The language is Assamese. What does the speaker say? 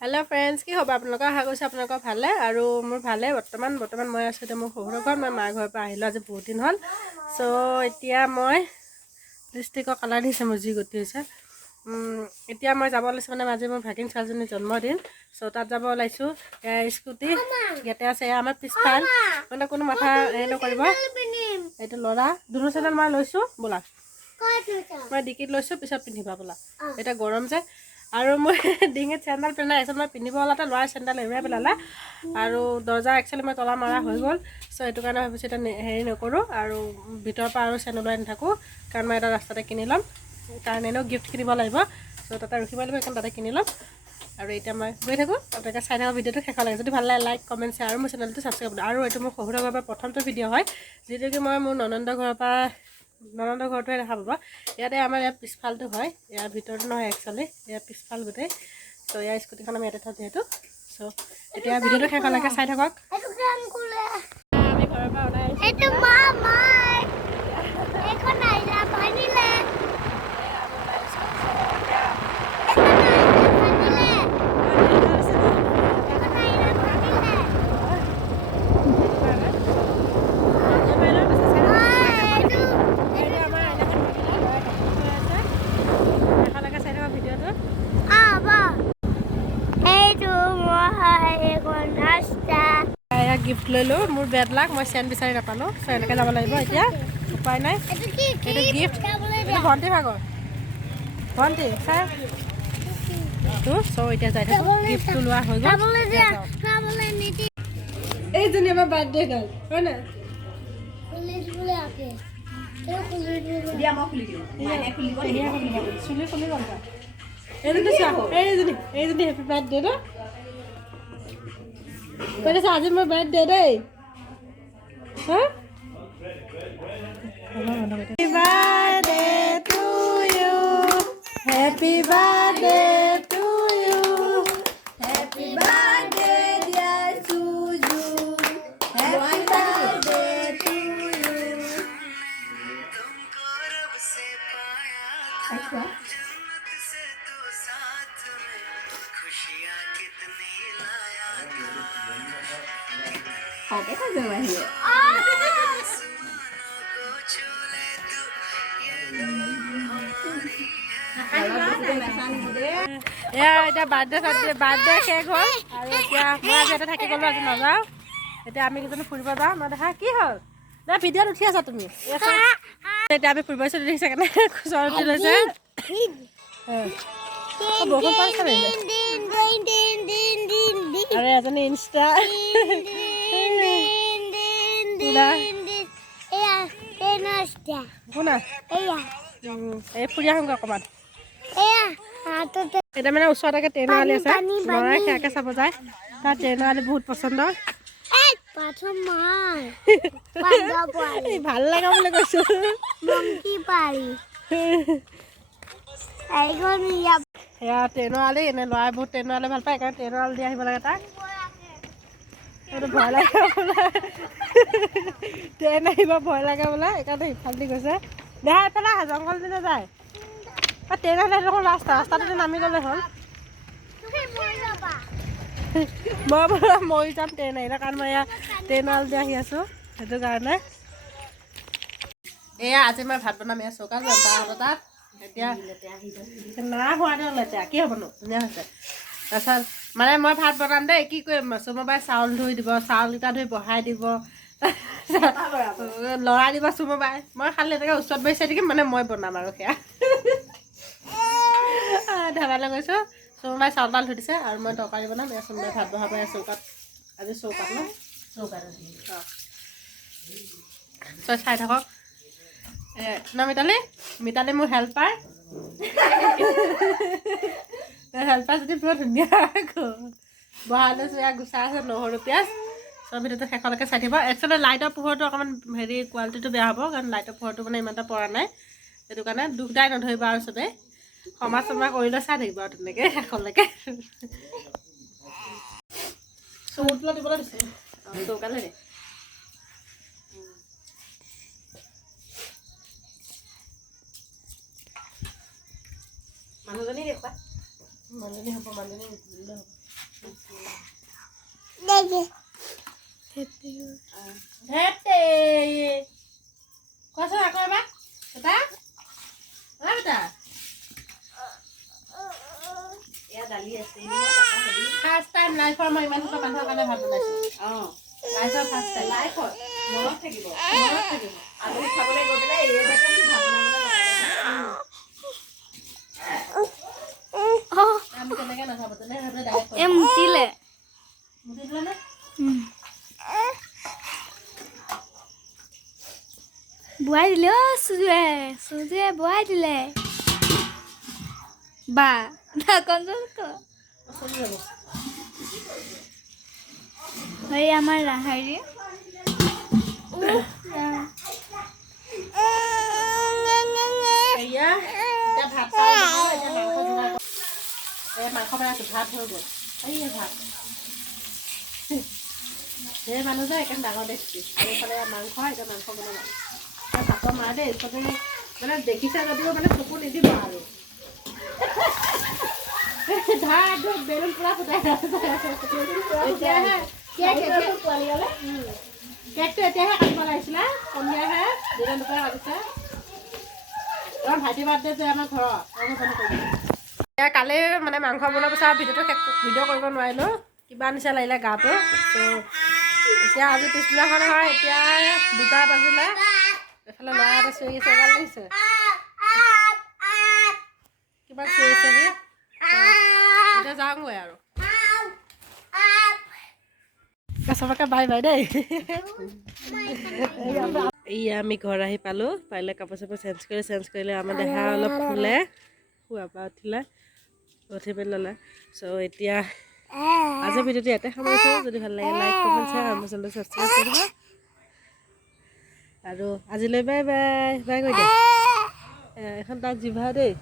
हेलो फ्रेंड्स কি হ'ব আপোনালোকৰ আশা কৰিছোঁ আপোনালোকৰ ভালে আৰু মোৰ ভালে বৰ্তমান মই আছোঁ এতিয়া মোৰ শহুৰৰ ঘৰত মই মাৰ ঘৰৰ পৰা আহিলোঁ আজি বহুত দিন হ'ল সো এতিয়া মই লিপষ্টিকৰ কালাৰ দিছে মোৰ যি গতি হৈছে এতিয়া মই যাব ওলাইছোঁ মানে আজি মোৰ ভাগিন ছোৱালীজনীৰ জন্মদিন সো তাত যাব ওলাইছোঁ স্কুটি ইয়াতে আছে আমাৰ পিছফাল মানে কোনো মাথা হেৰি নকৰিব এইটো ল'ৰা দুনো চেণ্ডেল মই লৈছোঁ বোলা মই ডিকিত লৈছোঁ পিছত পিন্ধিবা বোলা এতিয়া গৰম যে আৰু মই ডিঙিত চেণ্ডেল পিন্ধাই আছোঁ মই পিন্ধিব ওলাওঁতে ল'ৰাই চেণ্ডেল এৰুৱাই পেলালে আৰু দৰ্জা একচুৱেলি মই তলা মাৰা হৈ গ'ল চ' সেইটো কাৰণে ভাবিছোঁ এতিয়া হেৰি নকৰোঁ আৰু ভিতৰৰ পৰা আৰু চেণ্ডেল লৈ নাথাকোঁ কাৰণ মই এটা ৰাস্তাতে কিনি ল'ম কাৰণ এনেও গিফ্ট কিনিব লাগিব চ' তাতে ৰখিব লাগিব সেইকাৰণে তাতে কিনি ল'ম আৰু এতিয়া মই গৈ থাকোঁ আপোনালোকে চাই থাকক ভিডিঅ'টো শেষ লাগে যদি ভাল লাগে লাইক কমেণ্ট শ্বেয়াৰ আৰু মোৰ চেনেলটো ছাবস্ক্ৰাইব কৰিব আৰু এইটো মোৰ শহুৰৰ ঘৰৰ পৰা প্ৰথমটো ভিডিঅ' হয় যিটো কি মই মোৰ ননন্দৰ ঘৰৰ পৰা ননন্দৰ ঘৰটোৱে দেখা পাব ইয়াতে আমাৰ ইয়াৰ পিছফালটো হয় ইয়াৰ ভিতৰটো নহয় একচুৱেলি ইয়াৰ পিছফাল গোটেই চ' ইয়াৰ স্কুটিখন আমি ইয়াতে থওঁ যিহেতু চ' এতিয়া ভিডিঅ'টো শেষলৈকে চাই থাকক আমি ঘৰৰ পৰা ওলাই গিফ্ট ললোঁ মোৰ বেড লাক মই চেন বিচাৰি নাপালোঁ চ' এনেকৈ যাব লাগিব এতিয়া উপায় নাই এইটো গিফ্ট এইটো ভণ্টি ভাগৰ ভণ্টি চাই চ' এতিয়া যাই থাকোঁ গিফ্টটো লোৱা হৈ গ'ল এইজনী আমাৰ বাৰ্থডে গাৰ্ল হয় নাই চুলি খুলি গ'ল এইজনী হেপী বাৰ্থডে ন কৈছে আজি মোৰ বাৰ্থডে দেই হা happy birthday to you happy birthday to you happy birthday dear Suju happy birthday to you तुमको रब से पाया था जन्नत से तो साथ में खुशियां कितनी लाया था आगे का जो है এতিয়া বাৰ্থডে শেষ হ'ল আৰু এতিয়া মই আজি ইয়াতে থাকি গ'লোঁ আজি নাযাওঁ এতিয়া আমি কেইজনী ফুৰিব যাওঁ মই দেখা কি হ'ল নাই ভিডিঅ'ত উঠি আছা তুমি এতিয়া আমি ফুৰিব আহিছোঁ দেখিছে কেনে খুচৰ উঠি লৈছে বৰষুণ পাইছে আৰু এজনী ইনষ্টা শুনা এই ফুৰি আহোঁগৈ অকণমান এতিয়া মানে ওচৰতে ট্ৰেইনৰ আলি আছে ল'ৰাই সেয়াকে চাব যায় তাৰ ট্ৰেইনৰ আলি বহুত পচন্দ ভাল লগা বুলি কৈছোঁ সেয়া ট্ৰেইনৰ আলি এনে ল'ৰাই বহুত ট্ৰেইনৰ আলি ভাল পায় সেইকাৰণে ট্ৰেইনৰ আলি দি আহিব লাগে তাক এইটো ভয় লাগে বোলে ট্ৰেইন আহিব ভয় লাগে বোলে সেইকাৰণে সিফাল দি গৈছে দেহা এইফালে আহে জংঘল দিনে যায় ট্ৰেইন আহিলে দেখোন ৰাস্তাটোতে নামি গ'লে হ'ল মই বোলে মৰি যাম ট্ৰেইন আহিলে কাৰণ মই এয়া ট্ৰেইনৰ আলি দি আহি আছোঁ সেইটো কাৰণে এয়া আজি মই ভাত বনাম এয়া চৌকাত বাহঁতৰ তাত এতিয়া নাই হোৱা দে লেতেৰা কি হ'বনো ধুনীয়া হৈছে তাৰপিছত মানে মই ভাত বনাম দেই কি কৰিম চুমবাই চাউল ধুই দিব চাউলকেইটা ধুই বহাই দিব লৰাই দিব চুমবাই মই খালি এনেকৈ ওচৰত বহি চাই থাকিম মানে মই বনাম আৰু সেয়া ধেমালি গৈছোঁ চুমবাই চাউল তাউল ধুই দিছে আৰু মই তৰকাৰী বনাম এয়া চুমবাই ভাত বহাব চৌকাত আজি চৌকাত ন চৌকাত অঁ চাই থাকক ন মিতালী মোৰ হেল্পাৰ যদি বৰ ধুনীয়া বহাই লৈছোঁ এয়া গুচাই আছে নহৰু পিঁয়াজ চব ভিডিঅ'টো শেষলৈকে চাই থাকিব একচুৱেলি লাইটৰ পোহৰটো অকণমান হেৰি কোৱালিটিটো বেয়া হ'ব কাৰণ লাইটৰ পোহৰটো মানে ইমান এটা পৰা নাই সেইটো কাৰণে দুখ দাই নধৰিব আৰু চবেই সমাজ কৰিলে চাই থাকিব আৰু তেনেকৈ শেষলৈকে চৌকালৈ দিবলৈ দিছে চৌকালৈ দে মানুহজনী দেখুৱা Mandini হ'ব mandini দিলে হ'ব হেতে কোৱাচোন আকৌ এবাৰ বেটা বেটা এয়া দালি আছে ফাৰ্ষ্ট টাইম লাইফৰ মই ইমান সোপা মানুহৰ কাৰণে ভাত বনাইছোঁ লাইফৰ ফাৰ্ষ্ট টাইম লাইফত মনত থাকিব আলহী খাবলৈ গৈ পেলাই এই ভাত আমি তেনেকৈ নাখাব তেনেকৈ ভাবে ডাইৰেক্ট মুতিলে নে বোৱাই দিলে চুজুৱে বোৱাই দিলে বা হেৰি আমাৰ হেৰি মাংস বনাইছোঁ ভাত হৈ গ'ল ভাত সেই মানুহ যে একে ডাঙৰ দেখিছে আৰু এইফালে মাংস এতিয়া মাংস বনাব ভাতৰ মা দেই চবে মানে দেখিছে যদিও মানে চকু নিদিব আৰু ধাৰ বেলুন পুৰা ফুটাই এতিয়াহে কেকটো এতিয়াহে কাটিব লাগিছিলে সন্ধিয়াহে দিনৰ দুপৰীয়া কাটিছে আমাৰ ভাইটি বাৰ্থডে যে আমাৰ ঘৰত কালি মানে মাংস বনোৱাৰ পিছত ভিডিঅ' কৰিব নোৱাৰিলোঁ কিবা নিচিনা লাগিলে গাটো তো এতিয়া আজি পিছদিনাখন হয় এতিয়া 2টা বাজিলে এফালে ল'ৰা এটা চিঞৰি আছে ভাল লাগিছে কিবা চিঞৰিছেহি এতিয়া যাওঁগৈ আৰু চবকে বাই বাই দেই এয়া আমি ঘৰ আহি পালোঁ পাৰিলে কাপোৰ চাপোৰ চেঞ্জ কৰিলে আমাৰ দেহা অলপ ফুলে শুৱাৰ পৰা উঠি পেলাই ল'লে চ' এতিয়া আজিৰ ভিডিঅ'টো ইয়াতে সামৰিছোঁ যদি ভাল লাগে লাইক কমেণ্ট শ্বেয়াৰ আৰু মোৰ চেনেলটো ছাবস্ক্ৰাইব কৰি দিব আৰু আজিলৈ বাই বাই বাই কৈ দিয়া এখন তাত জিভা দেই